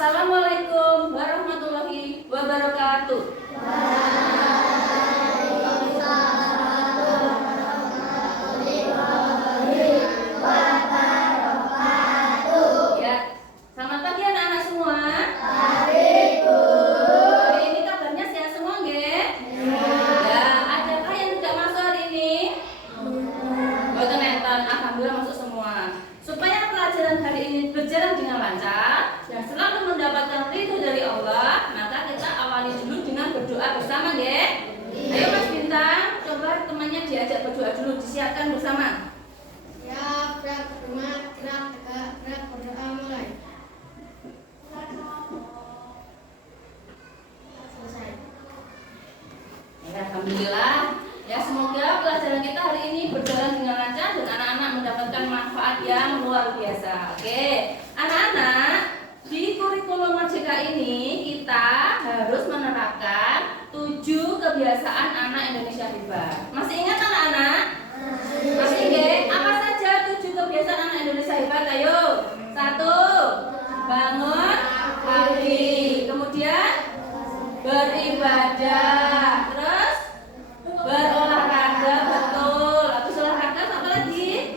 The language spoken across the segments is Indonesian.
Assalamualaikum warahmatullahi wabarakatuh. Ya, selamat pagi anak-anak semua. Hari ini kabarnya sehat semua, nggih? Ya, adakah yang tidak masuk hari ini? Mboten enten, alhamdulillah masuk semua. Supaya pelajaran hari ini berjalan dengan lancar dan selalu mendapatkan ridho dari Allah, maka kita awali dulu dengan berdoa bersama, nggih? Ayo Mas Bintang, coba temannya diajak berdoa dulu, disiapkan bersama. Ya, gerak, berdoa mulai. Selesai. Ya, alhamdulillah. Ya, semoga pelajaran kita hari ini berjalan dengan lancar dan anak-anak mendapatkan manfaat yang luar biasa. Oke, anak-anak, di kurikulum Merdeka ini kita harus menerapkan 7 kebiasaan anak Indonesia hebat. Masih ingat anak-anak? Masih ingat? Apa saja 7 kebiasaan anak Indonesia hebat? Ayo. 1. Bangun pagi. Kemudian beribadah. Terus berolahraga, betul. Habis olahraga apa lagi?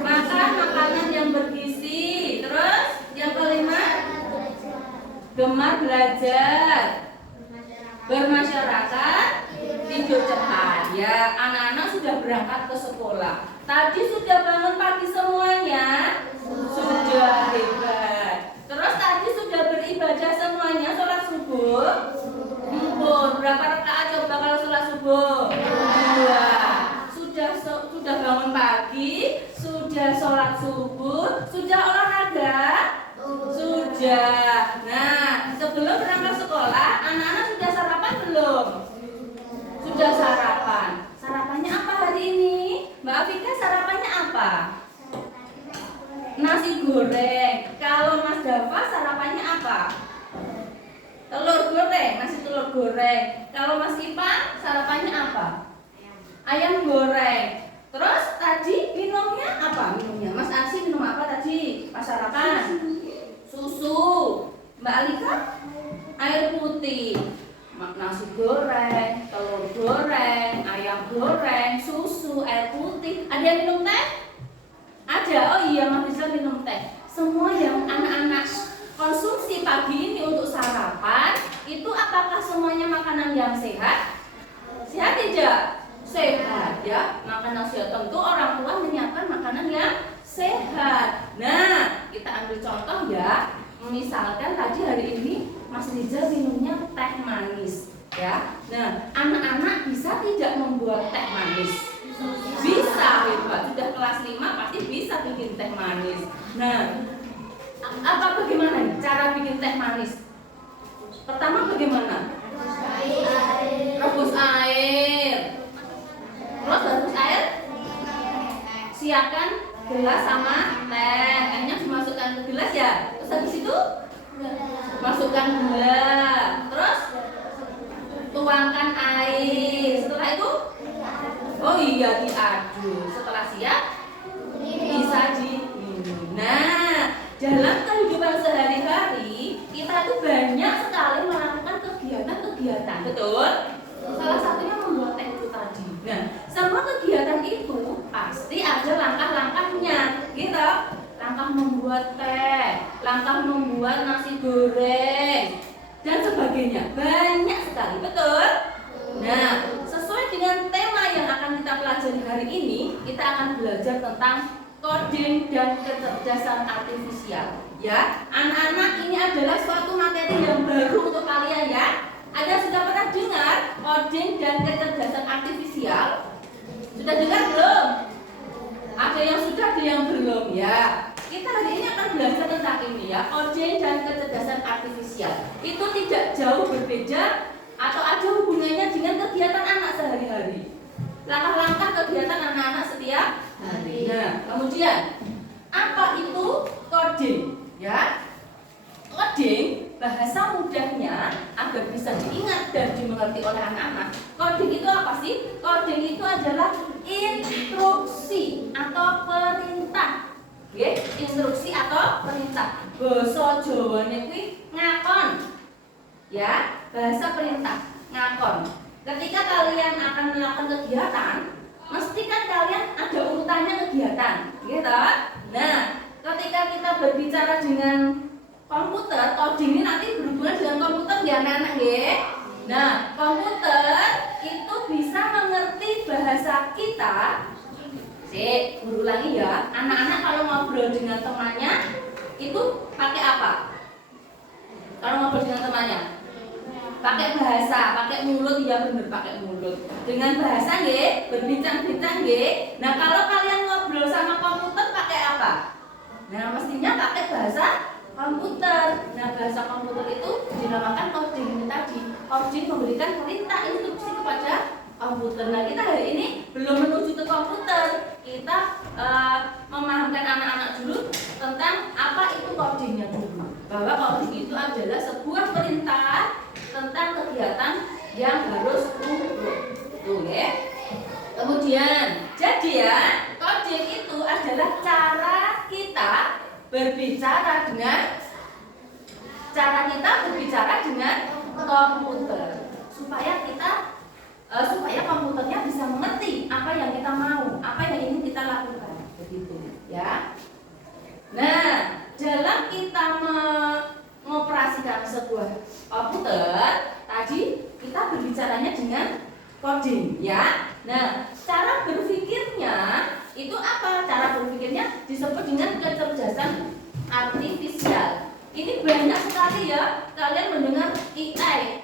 Makan makanan yang bergizi. Terus yang kelima, gemar belajar, bermasyarakat, tidur cepat. Ya, anak-anak sudah berangkat ke sekolah. Tadi sudah bangun pagi semuanya? Sudah, hebat. Terus tadi sudah beribadah semuanya, sholat subuh? Berapa rakaat coba kalau sholat subuh? 2. Sudah bangun pagi, sudah sholat subuh, sudah olahraga? Sudah. Nah, sebelum berangkat sekolah, anak-anak sudah sarapan belum? Sudah sarapan. Sarapannya apa hari ini? Mbak Afika sarapannya apa? Nasi goreng. Kalau Mas Dava sarapannya apa? Telur goreng, nasi telur goreng. Kalau Mas Ipan sarapannya apa? Ayam goreng. Terus tadi minumnya apa? Minumnya Mas Arsi minum apa tadi? Pas sarapan? Susu. Mbak Alika? Air putih. Nasi goreng, telur goreng, ayam goreng, susu, air putih. Ada yang minum teh? Ada. Oh iya, Mas bisa minum teh. Semua yang anak-anak konsumsi pagi ini untuk sarapan, itu apakah semuanya makanan yang sehat? Sehat tidak? Sehat ya. Makanan sehat, tentu orang tua menyiapkan makanan yang sehat. Nah, kita ambil contoh ya. Misalkan tadi hari ini Mas Riza minumnya teh manis ya. Nah, anak-anak bisa tidak membuat teh manis? Bisa, hebat. Sudah kelas 5 pasti bisa bikin teh manis. Nah, bagaimana nih cara bikin teh manis? Pertama bagaimana? Rebus air. Terus rebus air? Siapkan gelas sama teh. Tehnya dimasukkan ke gelas ya. Terus habis itu masukkan gula. Terus tuangkan air. Setelah itu, oh iya, diaduk. Setelah siap, bisa diminum. Nah, dalam kehidupan sehari-hari kita tuh banyak sekali melakukan kegiatan-kegiatan, betul? Salah satunya membuat teh itu tadi. Nah, semua kegiatan itu pasti ada langkah-langkahnya, gitu. Langkah membuat teh, langkah membuat nasi goreng, dan sebagainya. Banyak sekali, betul? Nah, sesuai dengan tema yang akan kita pelajari hari ini, kita akan belajar tentang coding dan kecerdasan artifisial. Ya, anak-anak, ini adalah suatu materi yang baru untuk kalian ya. Ada sudah pernah dengar coding dan kecerdasan artifisial? Sudah dengar belum? Ada yang sudah, ada yang belum ya. Kita hari ini akan belajar tentang ini ya, coding dan kecerdasan artifisial. Itu tidak jauh berbeda atau ada hubungannya dengan kegiatan anak sehari-hari. Langkah-langkah kegiatan anak-anak setiap hari. Nah, kemudian apa itu coding? Ya, coding bahasa mudahnya agar bisa diingat dan dimengerti oleh anak-anak. Coding itu apa sih? Coding itu adalah instruksi atau perintah Nggih, instruksi atau perintah. Basa Jawane kuwi ngakon. Ya, bahasa perintah, ngakon. Ketika kalian akan melakukan kegiatan, mesti kan kalian ada urutannya kegiatan, gitu. Nah, ketika kita berbicara dengan komputer, coding ini nanti berhubungan dengan komputer ya anak-anak nggih. Nah, komputer itu bisa mengerti bahasa kita. Guru ulangi ya. Anak-anak kalau ngobrol dengan temannya itu pakai apa? Kalau ngobrol dengan temannya? Pakai bahasa, pakai mulut, ya bener pakai mulut. Dengan bahasa nggih, berbincang-bincang nggih. Nah, kalau kalian ngobrol sama komputer pakai apa? Nah, mestinya pakai bahasa komputer. Nah, bahasa komputer itu dinamakan coding ini tadi. Coding memberikan perintah instruksi kepada komputer. Nah, kita hari ini belum menuju ke komputer. Kita memahamkan anak-anak dulu tentang apa itu codingnya dulu. Bahwa coding itu adalah sebuah perintah tentang kegiatan yang harus urut. Tuh ya. Kemudian, jadi ya, coding itu adalah cara kita berbicara dengan komputer supaya komputernya bisa mengerti apa yang kita mau, apa yang ingin kita lakukan, begitu ya. Nah, dalam kita mengoperasikan sebuah komputer, tadi kita berbicaranya dengan coding ya. Nah, cara berpikirnya itu apa? Cara berpikirnya disebut dengan kecerdasan artifisial. Ini banyak sekali ya, kalian mendengar AI,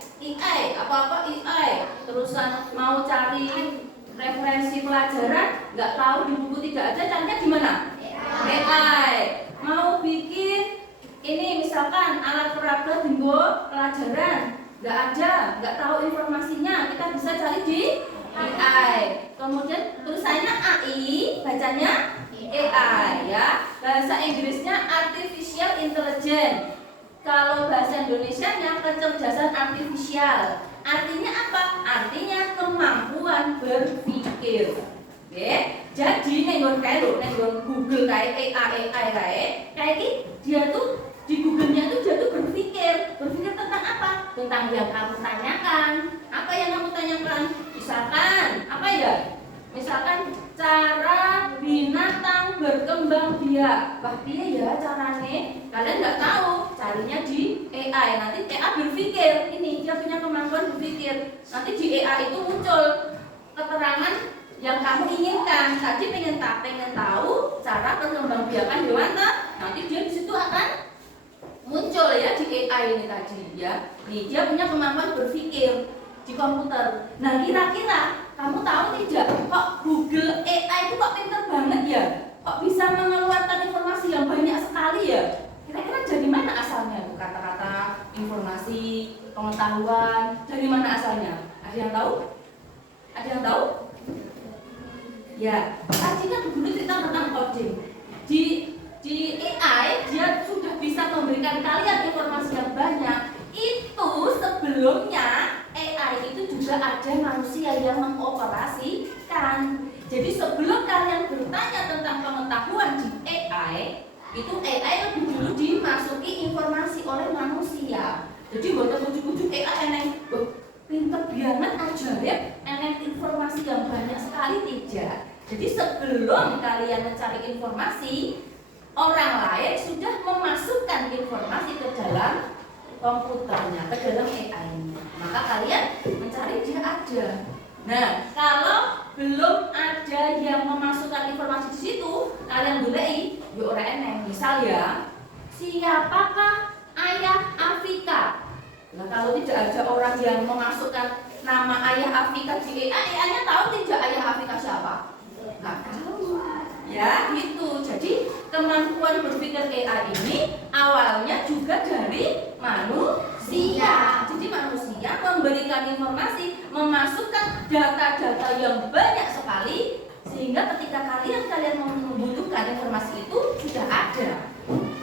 apa-apa AI. Terusan mau cari referensi pelajaran, nggak tahu di buku tidak ada, carinya di mana? AI. Mau bikin ini misalkan alat peraga tinggo pelajaran, nggak ada, nggak tahu informasinya, kita bisa cari di AI. Kemudian tulisannya AI, bacanya AI ya. Bahasa Inggrisnya artificial intelligence. Kalau bahasa Indonesianya kecerdasan artifisial. Artinya apa? Artinya kemampuan berpikir. Oke. Jadi nenggon Google kayak AI kayak dia tuh di Google-nya tuh dia tuh berpikir tentang apa? Tentang yang kamu tanyakan. Apa yang kamu tanyakan? Misalkan apa ya? Misalkan cara binatang berkembang biak. Wah, dia ya caranya. Kalian nggak tahu, carinya di AI. Nanti AI berpikir, ini dia punya kemampuan berpikir. Nanti di AI itu muncul keterangan yang kamu inginkan. Tadi pengen tahu cara perkembangbiakan hewan, nanti dia di situ akan muncul ya di AI ini tadi ya. Nih, dia punya kemampuan berpikir di komputer. Nah, kira-kira kamu tahu tidak, kok Google AI itu kok pintar banget ya? Kok bisa mengeluarkan informasi yang banyak sekali ya? Kira-kira dari mana asalnya tuh kata-kata, informasi, pengetahuan, dari mana asalnya? Ada yang tahu? Ada yang tahu? Ya, tadi kan dulu kita tentang coding. Di AI dia sudah bisa memberikan kalian informasi yang banyak. Itu sebelumnya AI itu juga ada manusia yang mengoperasikan. Jadi sebelum kalian bertanya tentang pengetahuan di AI, itu AI lebih dulu dimasuki informasi oleh manusia. Jadi buat ujuk-ujuk AI eneng, pinter banget ajaib, eneng informasi yang banyak sekali tidak. Jadi sebelum kalian mencari informasi, orang lain sudah memasukkan informasi ke dalam komputernya, ke dalam AI-nya. Maka kalian mencari dia ada. Nah, kalau belum ada yang memasukkan informasi di situ, kalian goleki, yo ora eneng. Misal ya, siapakah ayah Afika? Nah, kalau tidak ada orang yang memasukkan nama ayah Afika di AI, AI-nya tahu tidak ayah Afika siapa? Nggak tahu. Ya, gitu. Jadi kemampuan berpikir AI ini awalnya juga dari manusia. Jadi manusia memberikan informasi, memasukkan data-data yang banyak sekali, sehingga ketika kalian membutuhkan informasi itu sudah ada.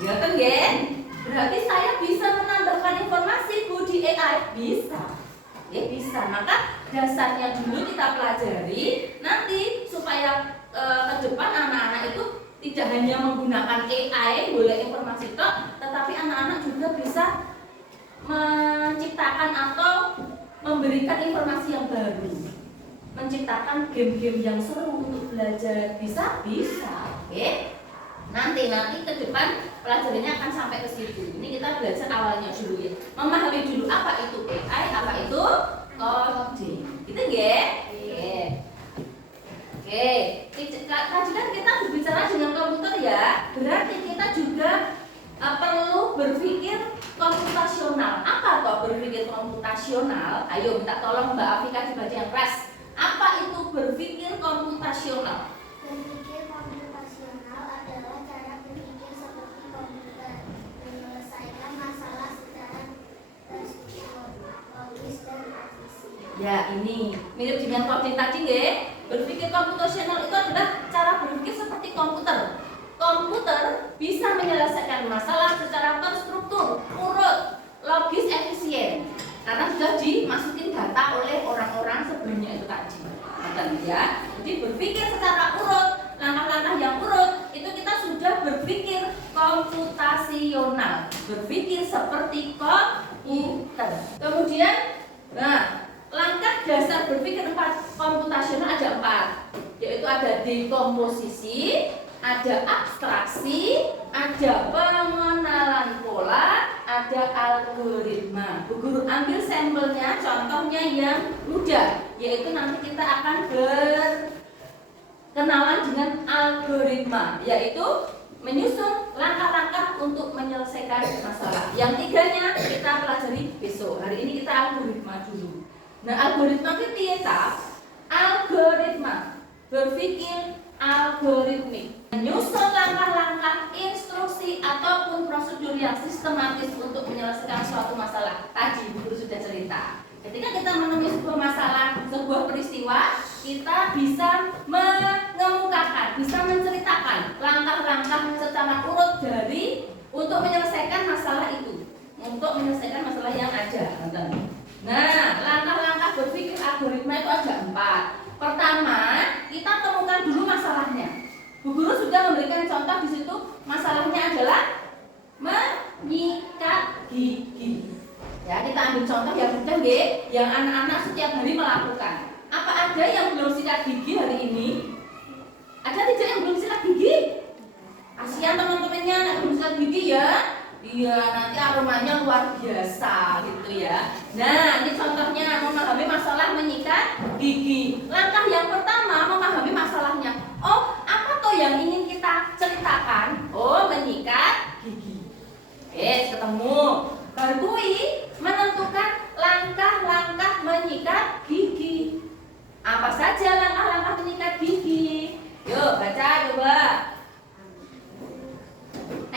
Ya kan, Gen? Berarti saya bisa menambahkan informasi Bu di AI? Bisa. Ya bisa. Maka dasarnya dulu kita pelajari, nanti supaya ke depan anak-anak itu tidak hanya menggunakan AI, boleh informasi tok, tetapi anak-anak juga bisa menciptakan atau memberikan informasi yang baru, menciptakan game-game yang seru untuk belajar. Bisa, oke? Nanti ke depan pelajarannya akan sampai ke situ. Ini kita belajar awalnya dulu ya, memahami dulu apa itu AI, apa itu coding. Gitu nggih? Oke. Tadi kan kita berbicara dengan komputer ya, berarti kita juga perlu berpikir komputasional. Apa toh berpikir komputasional? Ayo minta tolong Mbak Afika dibaca yang keras. Apa itu berpikir komputasional? Berpikir komputasional adalah cara berpikir seperti komputer, menyelesaikan masalah secara terstruktur, logis dan presisi. Ya, ini mirip dengan coding tadi nggih. Berpikir komputasional itu adalah cara berpikir seperti komputer. Komputer bisa menyelesaikan masalah secara terstruktur, urut, logis, efisien. Karena sudah dimasukin data oleh orang-orang sebelumnya itu tadi. Ya. Jadi berpikir secara urut, langkah-langkah yang urut, itu kita sudah berpikir komputasional. Berpikir seperti komputer. Kemudian, langkah dasar berpikir komputasional ada 4, yaitu ada dekomposisi, ada abstraksi, ada pengenalan pola, ada algoritma. Bu guru ambil sampelnya, contohnya yang mudah, yaitu nanti kita akan berkenalan dengan algoritma, yaitu menyusun langkah-langkah untuk menyelesaikan masalah. Yang 3-nya kita pelajari besok. Hari ini kita algoritma dulu. Nah, algoritma itu apa? Algoritma berpikir algoritmik, menyusun langkah-langkah, instruksi ataupun prosedur yang sistematis untuk menyelesaikan suatu masalah. Tadi Bu Guru sudah cerita. Ketika kita menemui sebuah masalah, sebuah peristiwa, kita bisa mengemukakan, bisa menceritakan langkah-langkah secara urut dari untuk menyelesaikan masalah itu, untuk menyelesaikan masalah yang ada. Nah, langkah-langkah berpikir algoritma itu ada 4. Pertama, kita temukan dulu masalahnya. Bu Guru sudah memberikan contoh di situ. Masalahnya adalah menyikat gigi. Ya, kita ambil contoh yang mudah nggih, yang anak-anak setiap hari melakukan. Apa ada yang belum sikat gigi hari ini? Ada tidak yang belum sikat gigi? Kasihan teman-temannya yang belum sikat gigi ya. Iya, nanti aromanya luar biasa gitu ya. Nah, ini contohnya memahami masalah menyikat gigi. Langkah yang pertama memahami masalahnya. Oh, apa toh yang ingin kita ceritakan? Oh, menyikat gigi. Ketemu. Baru menentukan langkah-langkah menyikat gigi. Apa saja langkah-langkah menyikat gigi? Yuk, baca coba.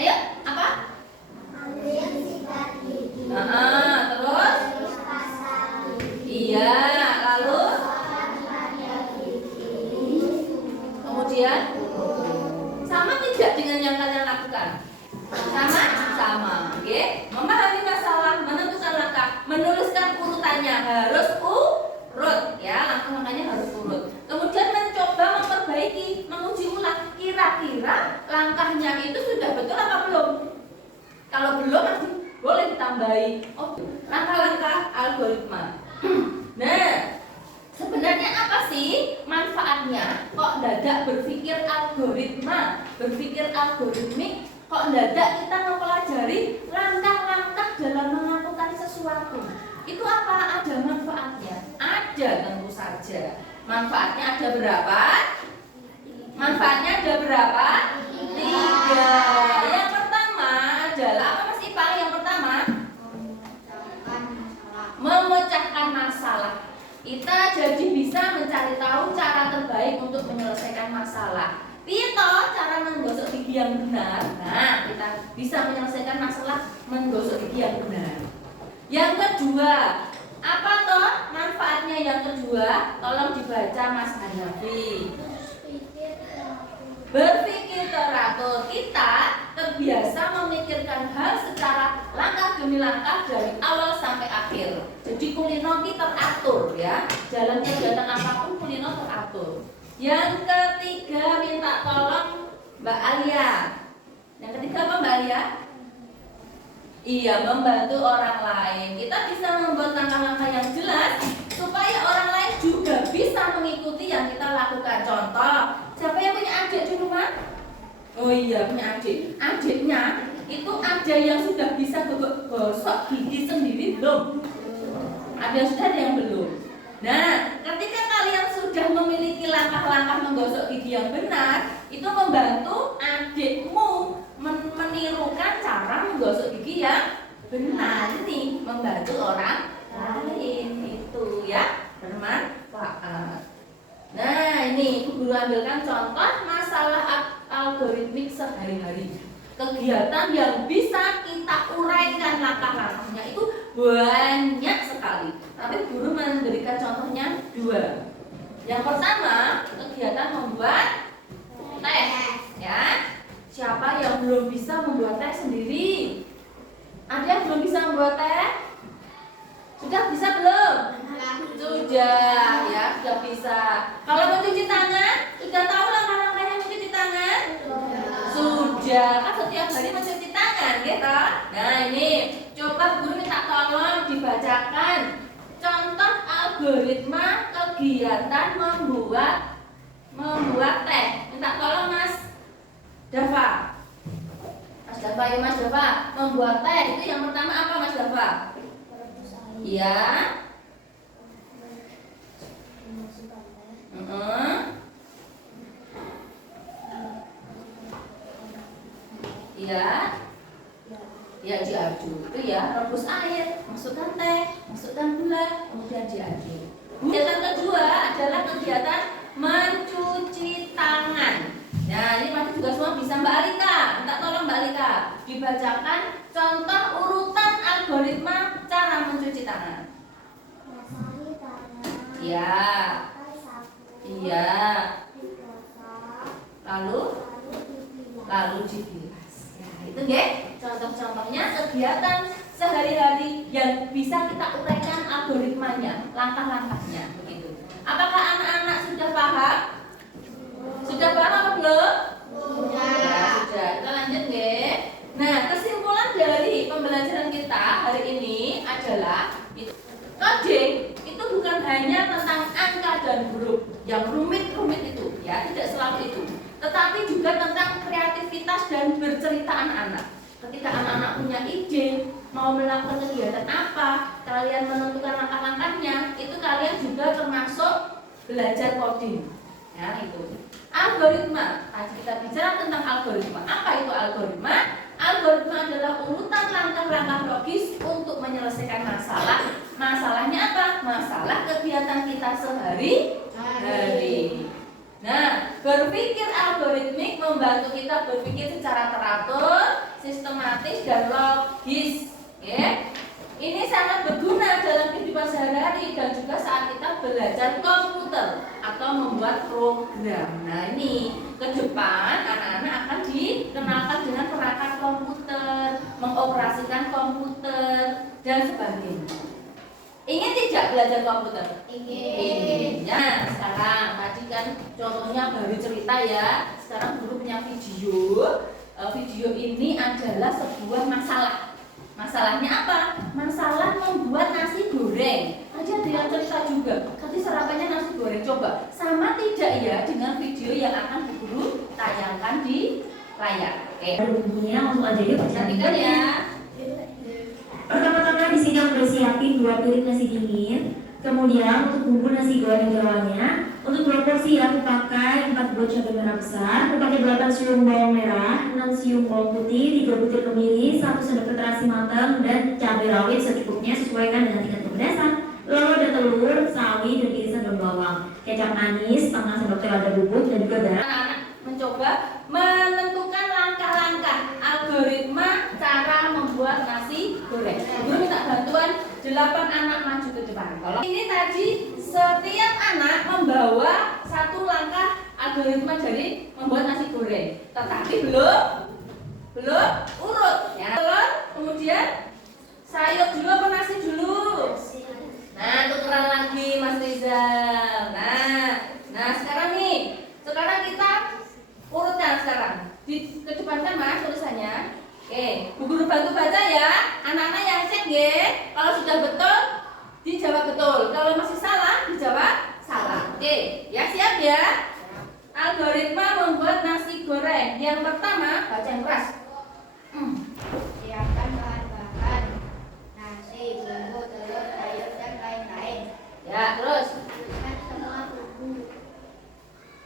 Ayo, apa? Ambil sikat gigi. Terus? Iya, lalu? Kemudian? Sama tidak dengan yang kalian lakukan? Sama. Oke. Memahami masalah, menentukan langkah, menuliskan urutannya harus urut ya, langkah-langkahnya harus urut. Kemudian mencoba memperbaiki, menguji ulang kira-kira langkahnya itu sudah betul apa belum? Kalau belum masih boleh ditambahi. Oh, langkah-langkah algoritma. Nah, sebenarnya apa sih manfaatnya? Kok dadak berpikir algoritma, berpikir algoritmik? Kok dadak kita mempelajari langkah-langkah dalam melakukan sesuatu? Itu apa? Ada manfaatnya? Ada, tentu saja. Manfaatnya ada berapa? Manfaatnya ada berapa? 3. Yang pertama adalah apa Mas Ipang? Yang pertama memecahkan masalah. Kita jadi bisa mencari tahu cara terbaik untuk menyelesaikan masalah. Pito cara menggosok gigi yang benar. Nah, kita bisa menyelesaikan masalah menggosok gigi yang benar. Yang kedua, apa toh manfaatnya yang kedua? Tolong dibaca Mas Hanafi. Berpikir teratur. Kita terbiasa memikirkan hal secara langkah demi langkah dari awal sampai akhir. Jadi kulino kita teratur ya. Jalan kegiatan apapun kulino teratur. Yang ketiga, minta tolong Mbak Alia. Yang ketiga apa Mbak Alia? Iya, membantu orang lain. Kita bisa membuat langkah-langkah yang jelas supaya orang lain juga bisa mengikuti yang kita lakukan. Contoh, siapa yang punya adik di rumah? Oh iya, punya adik. Adiknya itu ada yang sudah bisa gosok gigi sendiri belum? Sudah ada yang belum. Nah, ketika kalian sudah memiliki langkah-langkah menggosok gigi yang benar, itu membantu adikmu menirukan cara menggosok gigi yang benar. Ini membantu orang lain, itu ya bermanfaat. Nah, ini guru ambilkan contoh masalah algoritmik sehari-hari. Kegiatan yang bisa kita uraikan langkah-langkahnya itu banyak sekali. Tapi guru memberikan contohnya 2. Yang pertama, kegiatan membuat teh, ya. Siapa yang belum bisa membuat teh sendiri? Ada yang belum bisa membuat teh? Sudah bisa belum? Sudah, ya, sudah bisa. Kalau mencuci tangan, sudah tahu langkah-langkahnya mencuci tangan? Sudah, kan setiap hari mencuci tangan, gitu. Nah, ini coba guru minta tolong dibacakan contoh algoritma kegiatan membuat teh. Minta tolong Mas Dava. Mas Dava, ya Mas Dava, membuat teh itu yang pertama apa Mas Dava? Iya. Iya. Ya diaduk. Itu ya, rebus air, masukkan teh, masukkan gula, kemudian diaduk. Kegiatan kedua adalah kegiatan mencuci tangan. Nah, ini pasti juga semua bisa Mbak Alika. Minta tolong Mbak Alika dibacakan contoh urutan algoritma cara mencuci tangan. Basahi tangan. Ya. Pakai sapu. Iya. Digosok. Lalu dibilas. Ya, itu nggih contoh-contohnya kegiatan sehari-hari yang bisa kita uraikan algoritmanya, langkah-langkahnya begitu. Apakah anak-anak sudah paham? Sudah paham apa belum? Sudah. Kita lanjut nggih. Nah, kesimpulan dari pembelajaran kita hari ini adalah coding itu bukan hanya tentang angka dan huruf yang rumit-rumit itu, ya, tidak selalu itu. Tetapi juga tentang kreativitas dan bercerita anak-anak. Ketika anak-anak punya ide, mau melakukan kegiatan apa, kalian menentukan langkah-langkahnya, itu kalian juga termasuk belajar coding. Ya, itu. Algoritma. Tadi kita bicara tentang algoritma. Apa itu algoritma? Algoritma adalah urutan langkah-langkah logis untuk menyelesaikan masalah. Masalahnya apa? Masalah kegiatan kita sehari-hari. Nah, berpikir algoritmik membantu kita berpikir secara teratur, sistematis, dan logis. Ya. Ini sangat berguna dalam kehidupan sehari-hari dan juga saat kita belajar komputer atau membuat program. Nah, ini ke depan anak-anak akan dikenalkan dengan perangkat komputer, mengoperasikan komputer, dan sebagainya. Ingin tidak belajar komputer? Ingin. Nah, sekarang tadi kan contohnya baru cerita ya. Sekarang guru punya video. Video ini adalah sebuah masalah. Masalahnya apa? Masalah membuat nasi goreng. Tadi ada yang cerita juga. Tadi sarapannya nasi goreng. Coba sama tidak ya dengan video yang akan guru tayangkan di layar. Oke. Bunyinya langsung aja yuk. Cantikan ya. Pertama-tama di sini aku udah siapin 2 piring nasi dingin. Kemudian untuk bumbu nasi goreng jawanya, untuk proporsi aku pakai 4 buah cabai merah besar, aku pakai 8 siung bawang merah, 6 siung bawang putih, 3 butir kemiri, 1 sendok terasi matang, dan cabai rawit secukupnya sesuaikan dengan tingkat kepedasan. Lalu ada telur, sawi, dan irisan daun bawang, kecap manis, setengah sendok teh lada bubuk, dan juga garam. Anak-anak mencoba menentukan langkah-langkah algoritma cara membuat nasi goreng. Guru minta bantuan 8 anak maju ke depan. Kalau ini tadi setiap anak membawa 1 langkah algoritma dari membuat nasi goreng, tetapi belum urut. Ya. Telur, kemudian sayur dulu apa nasi dulu? Nah, tukeran lagi Mas Rizal. Nah sekarang nih, sekarang kita urutkan sekarang. Oke, Bu Guru bantu baca ya. Anak-anak yang cek ya. Kalau sudah betul, dijawab betul. Kalau masih salah, dijawab salah. Oke, ya siap ya. Algoritma membuat nasi goreng. Yang pertama, baca yang keras. Siapkan bahan-bahan nasi, bumbu, telur, sayur, dan lain-lain. Ya, terus. Masukkan semua bumbu.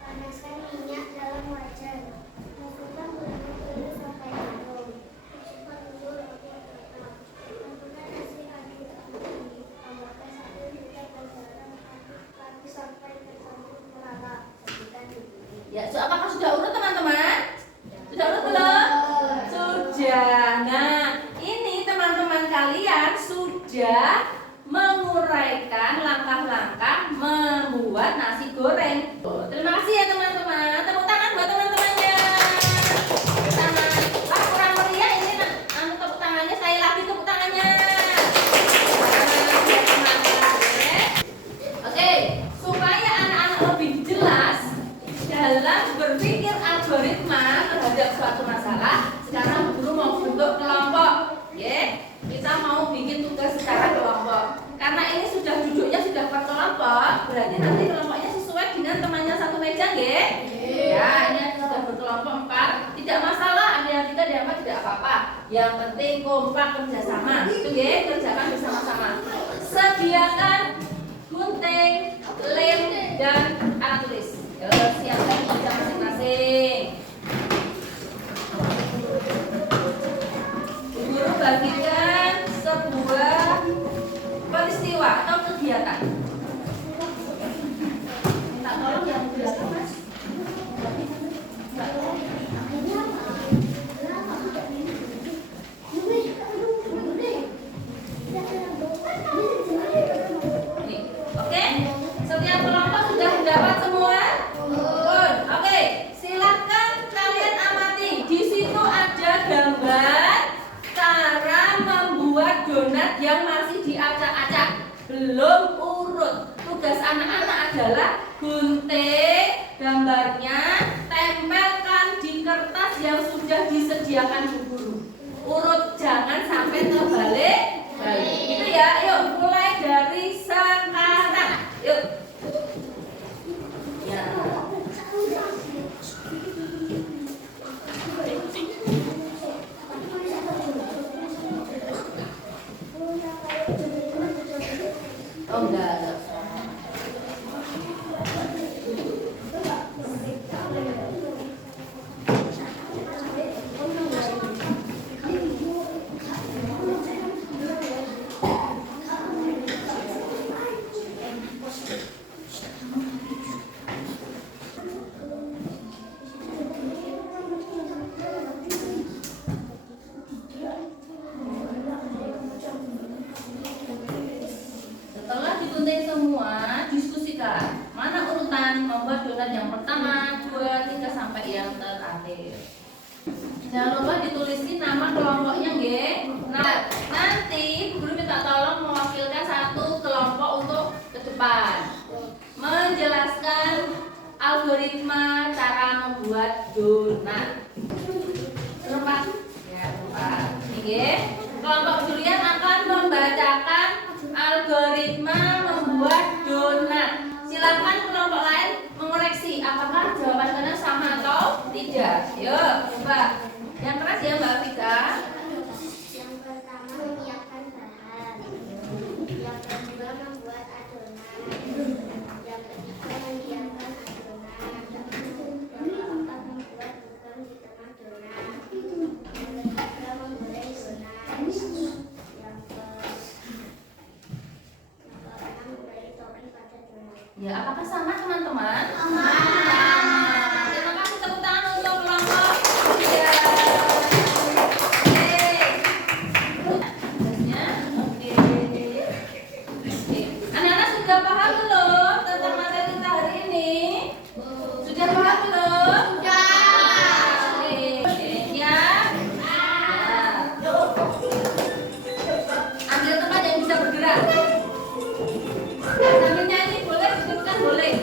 Panaskan minyak dalam wajan. Masukkan bumbu dulu sampai harum. Masukkan bumbu roti matang. Masukkan nasi aduk lagi. Tambahkan satu liter dan garam aduk sampai tercampur merata. Sebutkan bumbu. Ya, apakah sudah urut teman-teman? Sudah urut belum? Sudah. Nah, ini teman-teman kalian sudah menguraikan langkah-langkah membuat nasi goreng. Terima kasih ya teman-teman. Tepuk tangan buat teman-temannya. Tangan. Wah, kurang meriah ini. Tepuk tangannya. Saya lagi tepuk tangannya. Biar semangat, ya. Oke, supaya anak-anak lebih jelas dalam berpikir algoritma terhadap suatu masalah, sekarang guru mau bentuk kelompok, ya. Kita mau bikin tugas secara kelompok. Karena ini sudah duduknya sudah per kelompok, berarti nanti kelompoknya sesuai dengan temannya satu meja, ya. Ya, ini sudah berkelompok 4. Tidak masalah, ada yang 3, ada yang 4, tidak apa-apa. Yang penting kompak kerjasama, itu ya, kerjakan bersama-sama. Sediakan gunting, lem, dan alat tulis. Siapkan kerja masing-masing. Guru bagikan sebuah peristiwa atau kegiatan. Minta tolong yang belakang, Mas. Oke, setiap kelompok sudah dapat semua. Oke, silakan kalian amati. Di situ ada gambar cara membuat donat yang masih diacak-acak, belum urut. Tugas anak-anak adalah gunting gambarnya, tempelkan di kertas yang sudah disediakan Bu Guru. Urut, jangan sampai terbalik. Itu ya. Yuk, mulai dari sekarang. Yuk. Ya. Oh enggak. Setelah digunting semua, diskusikan mana urutan membuat donat yang pertama, 2, 3 sampai yang terakhir. Jangan lupa ditulisin nama kelompoknya, nggih. Nah, nanti guru minta tolong mewakilkan satu kelompok untuk ke depan, menjelaskan algoritma cara membuat donat. Lupa? Ya, lupa. Nggih. Kelompok Julian akan membacakan algoritma membuat donat. Silakan kelompok lain mengoreksi apakah jawaban kalian sama atau tidak. Yuk, coba. Yang keras ya Mbak Vika. Yang pertama menyiapkan bahan. Yang kedua membuat adonan. Yang ketiga mendiamkan adonan. Yang keempat membuat lubang di tengah donat. Yang ketiga menggoreng donat. Yang keenam memberi topping pada donat. Ya, apakah sama teman-teman? Sama. Terima kasih, tepuk tangan untuk kelompok 3. Oke. Tugasnya, oke. Oke. Anak-anak sudah paham belum tentang materi kita hari ini? Sudah paham belum? Oke. Ya. Ambil tempat yang bisa bergerak. Sambil nyanyi boleh, dudukkan boleh.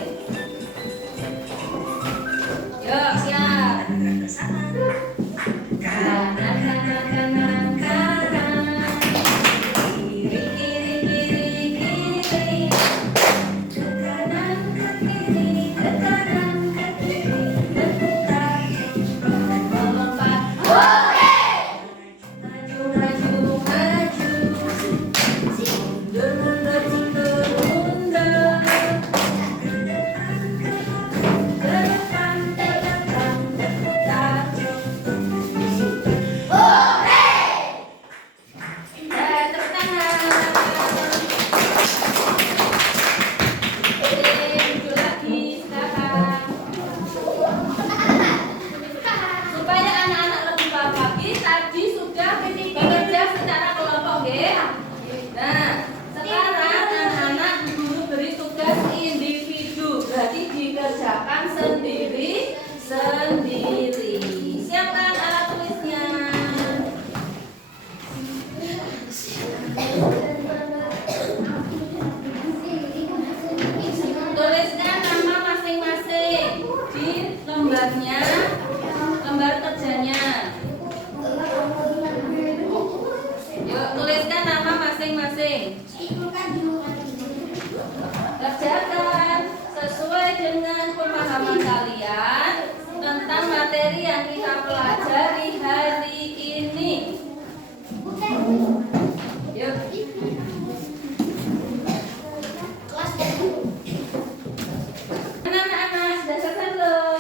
masing-masing. Simpulkan dulu. Kerjakan sesuai dengan pemahaman kalian tentang materi yang kita pelajari hari ini. Yuk. Kelas satu. Anak-anak sudah selesai belum?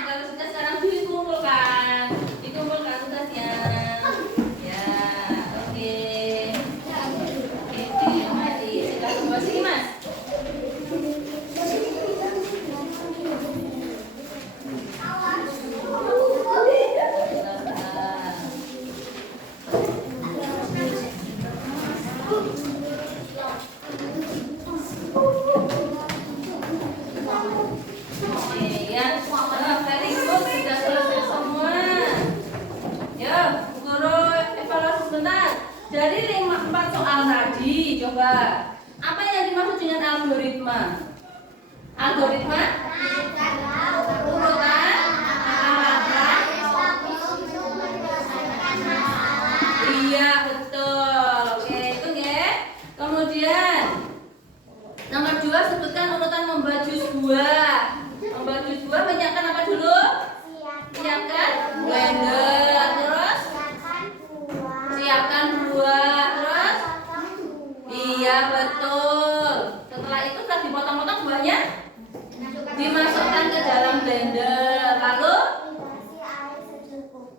Kalau sudah sekarang dikumpulkan tugasnya. Ya, oke. Oke, mari kita coba sini Mas. Oke, ya. Very good, sudah selesai semua. Ya, guru evaluasi sebentar. Dari 4 soal tadi, coba apa yang dimaksud dengan algoritma? Algoritma? Urutan apakah? Iya, betul. Oke, itu ya. Kemudian nomor 2, sebutkan urutan membuat jus buah. Membuat jus buah, menyiapkan apa dulu? Siapkan blender. Terus siapkan buah. Terus iya, betul. Setelah itu setelah dipotong-potong buahnya dimasukkan ke dalam blender. Lalu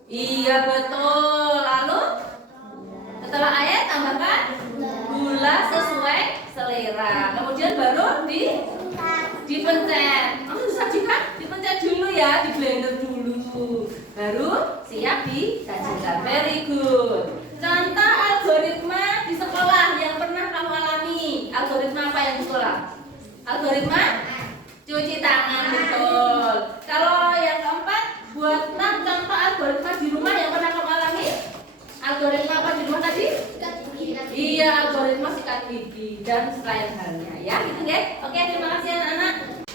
iya, betul. Lalu setelah air tambahkan gula sesuai selera. Kemudian baru dipencet. Langsung disajikan, dipencet dulu ya, di blender dulu. Baru siap disajikan. Very good. Contoh algoritma di sekolah yang pernah kamu alami. Algoritma apa yang di sekolah? Algoritma cuci tangan, betul. Kalau yang keempat, buatlah contoh algoritma di rumah yang pernah kamu alami. Algoritma apa di rumah tadi? Iya, algoritma sikat gigi dan selain halnya ya, gitu ya. Oke, terima kasih anak-anak.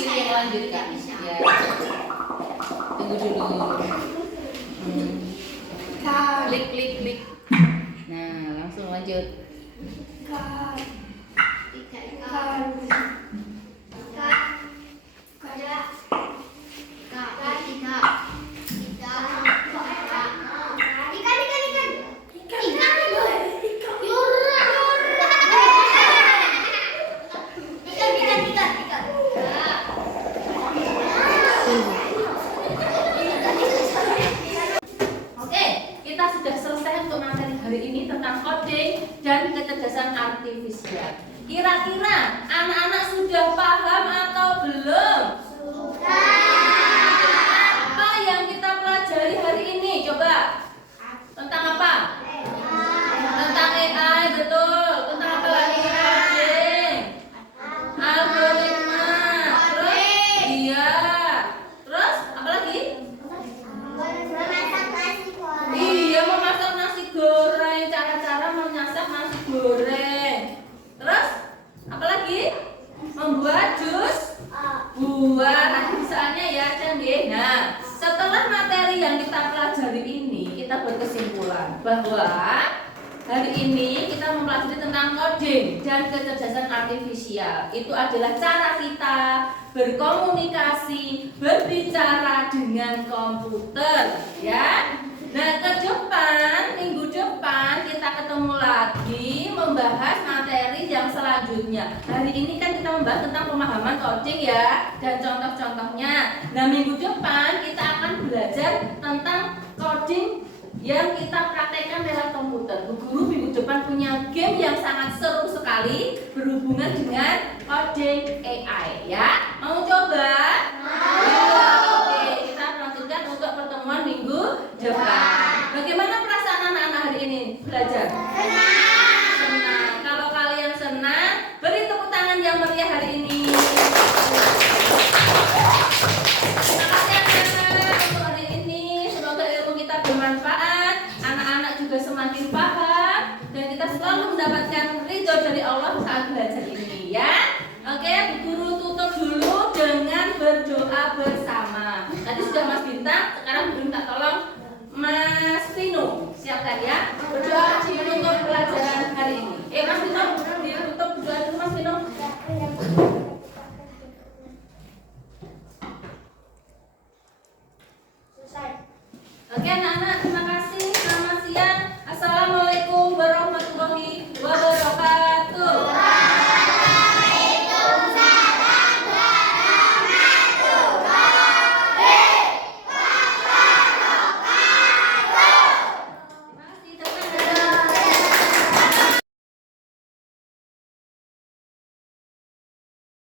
Pilih lanjutkan. Ya. Tunggu dulu. Klik. Nah, langsung lanjut. Oke, kita sudah selesai untuk materi hari ini tentang coding dan kecerdasan artifisial. Kira-kira anak-anak sudah paham atau belum? Apa yang kita pelajari hari ini? Coba. Tentang apa? Tentang AI, betul. Tentang apa lagi? Coding, algoritma. Terus? Iya. Terus apa lagi? Iya, memasak nasi goreng, cara-cara memasak nasi goreng. Terus apa lagi? Membuat jus buah. Nanti bisaannya ya, canggih. Nah, setelah materi yang kita pelajari ini, kita berkesimpulan bahwa hari ini kita mempelajari tentang coding dan kecerdasan artifisial. Itu adalah cara kita berkomunikasi, berbicara dengan komputer, ya. Nah, minggu depan kita ketemu lagi membahas materi yang selanjutnya. Hari ini kan kita membahas tentang pemahaman coding ya, dan contoh-contohnya. Nah, minggu depan kita akan belajar tentang coding yang kita praktekkan lewat komputer. Bu Guru minggu depan punya game yang sangat seru sekali berhubungan dengan coding AI ya. Mau coba? Oke, kita lanjutkan untuk pertemuan minggu depan. Bagaimana perasaan anak-anak hari ini belajar? Senang. Kalau kalian senang, beri tepuk tangan yang meriah hari ini. Terima kasih anak-anak untuk hari ini. Semoga ilmu kita bermanfaat, anak-anak juga semakin paham, dan kita selalu mendapatkan ridho dari Allah saat belajar ini ya. Oke, Bu Guru tutup dulu dengan berdoa bersama. Tadi sudah Mas Bintang, sekarang